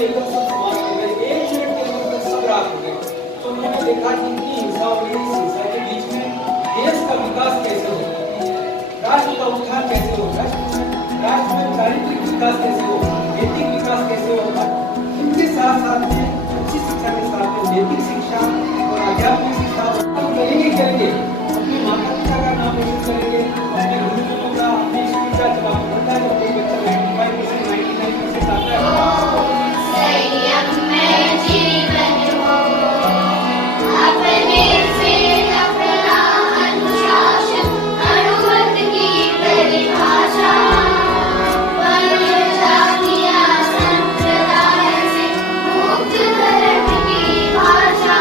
एकदम सब समाप्त हो गए, 1 मिनट के अंदर सब रात हो गए। तो उन्होंने देखा कि इतनी हिंसा हो रही है, इस हिंसा के बीच में देश का विकास कैसे होगा, राष्ट्र का उत्थान कैसे होगा, राष्ट्र में चारित्रिक विकास कैसे होगा, नैतिक विकास कैसे होगा। इनके साथ साथ में अच्छी शिक्षा के साथ में नैतिक शिक्षा और आध्यात्मिक शिक्षा करेंगे, अपने माता पिता का नाम रोशन करेंगे, अपने गुरुजनों का, अपने स्कूल का जवाब होता है। जब कोई बच्चा 95% 99% आता है, संयम में जीवन हो, अपने से अपना अनुशासन, अनुमत की परिभाषा, वर्ण जातियां संप्रदाय से मुक्त धर्म की भाषा,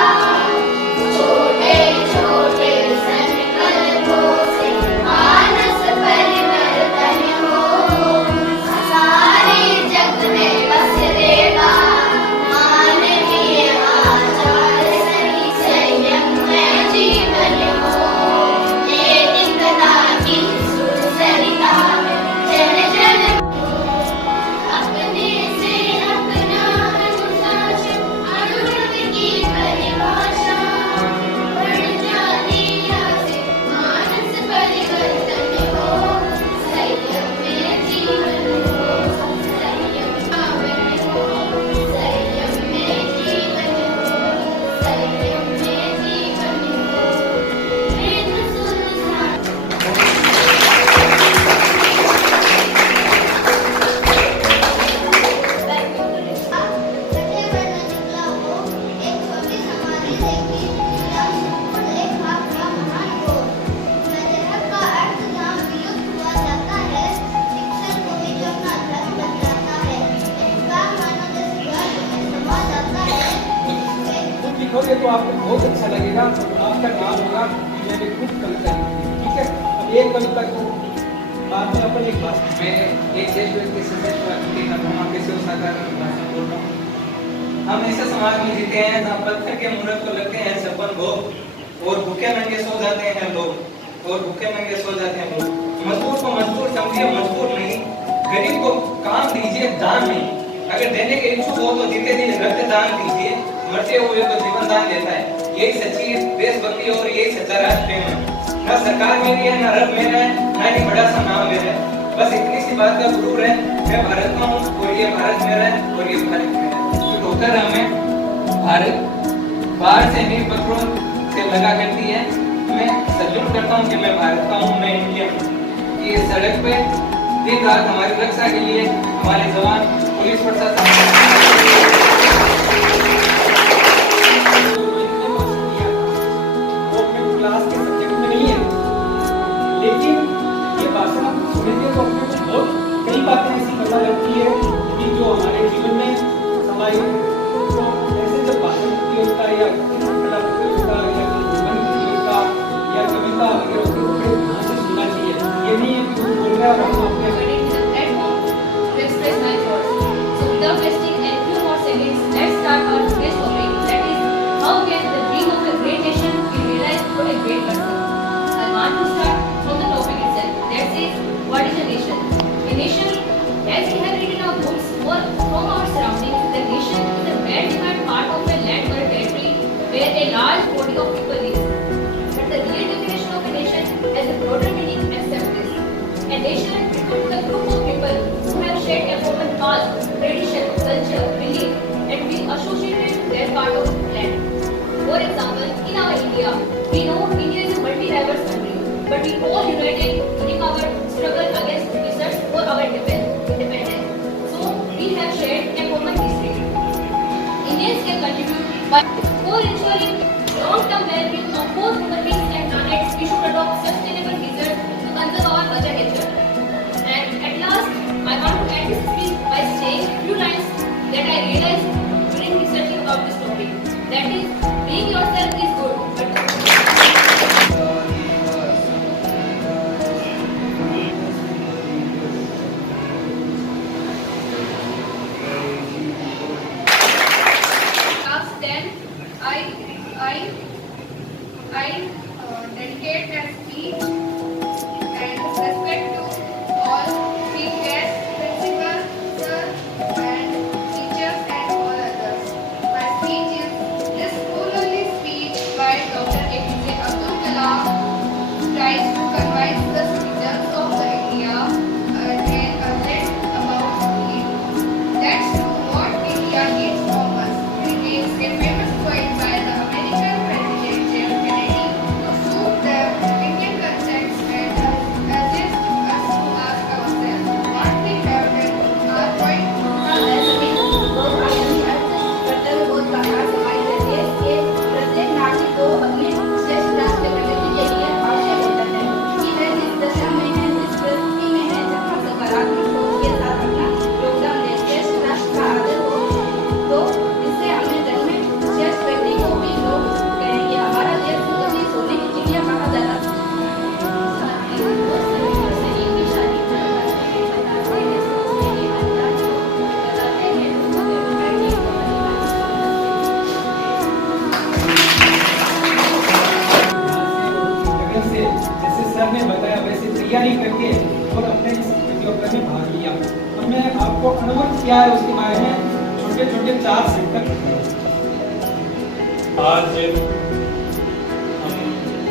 छोटे छोटे संकल्पों से मानस परिवर्तन हो, सारे जग में बसरेगा मानवीय आचार सही, संयम में जीवन हो, नैतिकता की सुसरिता में जन जन अपने से अपना अनुशासन, अनुमत की परिभाषा, वर्ण जातियां से मानस परिवर्तन हो, संयम में जीवन हो, संयम पावन हो, संयम में जीवन हो, संयम में जीवन हो, वेद सुनसान खुद लिखोगे तो आपको बहुत अच्छा लगेगा। आपका नाम होगा कि मैंने खुद कविता लिखी, ठीक है। अब एक कविता को बाद में अपन एक बात, मैं एक देशभक्त के सदस्य प्राकृतिक घटनाओं के से साधारण भाषा बोल रहा हूँ। हम ऐसे समाज में जीते हैं जहाँ पत्थर के मुहूर्त को लगते हैं छप्पन भोग, और भूखे नंगे सो जाते हैं लोग, और भूखे नंगे सो जाते हैं लोग। मजदूर को मजदूर समझिए, मजबूर नहीं। गरीब को काम दीजिए, दान नहीं। अगर देने के इच्छुक हो तो जीते जी रक्त दान दीजिए, मरते हुए को जीवन दान देता है। यही सच्ची देशभक्ति और यही सच्चा राष्ट्र प्रेम है। ना सरकार मेरी है, ना रब मेरा है, ना ही बड़ा सा नाम मेरा है। बस इतनी सी बात का गुरूर है, मैं भारत का हूँ और ये भारत मेरा है और ये भारत मेरा है। जो डॉक्टर हमें भारत बाहर से नहीं पत्रों से लगा करती है, मैं सल्यूट करता हूँ कि मैं भारत का हूँ, मैं इंडियन हूँ। ये सड़क पे दिन रात हमारी रक्षा के लिए हमारे जवान, पुलिस प्रशासन वो अपने क्लास के सब्जेक्ट में नहीं है, लेकिन ये भाषण आप सुनेंगे तो अपने को बहुत कई बातें ऐसी पता लगती है कि जो हमारे जीवन में समाई। तो ऐसे जब भाषण प्रतियोगिता या कला प्रतियोगिता या निबंध प्रतियोगिता या कविता वगैरह उसको बड़े ध्यान से सुनना चाहिए। ये नहीं है कि वो बोल रहा है और हम अपने to express my thoughts. So without wasting a few more seconds, let's start our today's topic, that is, how can the dream of a great nation be realized for a great person? I want to start from the topic itself, that is, what is a nation? A nation, as we have read in our books or from our surroundings, the nation is a well-defined part of a land or a territory where a large body of people live. But the real definition of a nation has a broader meaning except this. A nation refers to the group of people who have shared a common past, tradition, culture, belief, and we associated to their part of land. For example, in our India, we know India is a multi-diverse country, but we all united in our struggle against Britishers for our independence. So we have shared a common history. Indians can contribute by for ensuring long-term well-being of both human beings and planets. We should adopt sustainable measures to conserve our mother nature. And at last, I want to end this speech by saying a few lines that I realized during researching about this topic. That is, being yourself is good, but कार्यक्रम में भाग लिया। अब मैं आपको अनुभव क्या है उसके बारे में छोटे छोटे 4 सेक्टर आज हम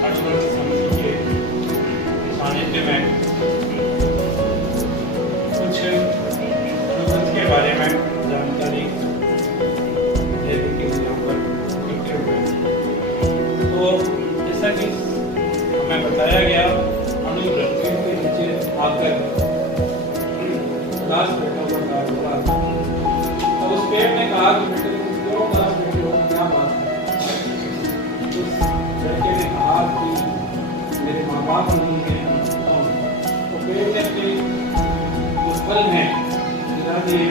अनुभव समिति के सानिध्य में कुछ अनुभव के बारे में जानकारी देने के लिए यहाँ पर इकट्ठे हुए। तो जैसा कि हमें बताया गया, अनुवृत्तियों के नीचे आकर क्लास बैठा हुआ था। तो उस पेड़ ने कहा कि बेटे क्यों क्लास बैठे हो, क्या बात है? उस लड़के ने कहा कि मेरे माँ बाप नहीं हैं। तो पेड़ ने अपने जो फल हैं गिरा दिए,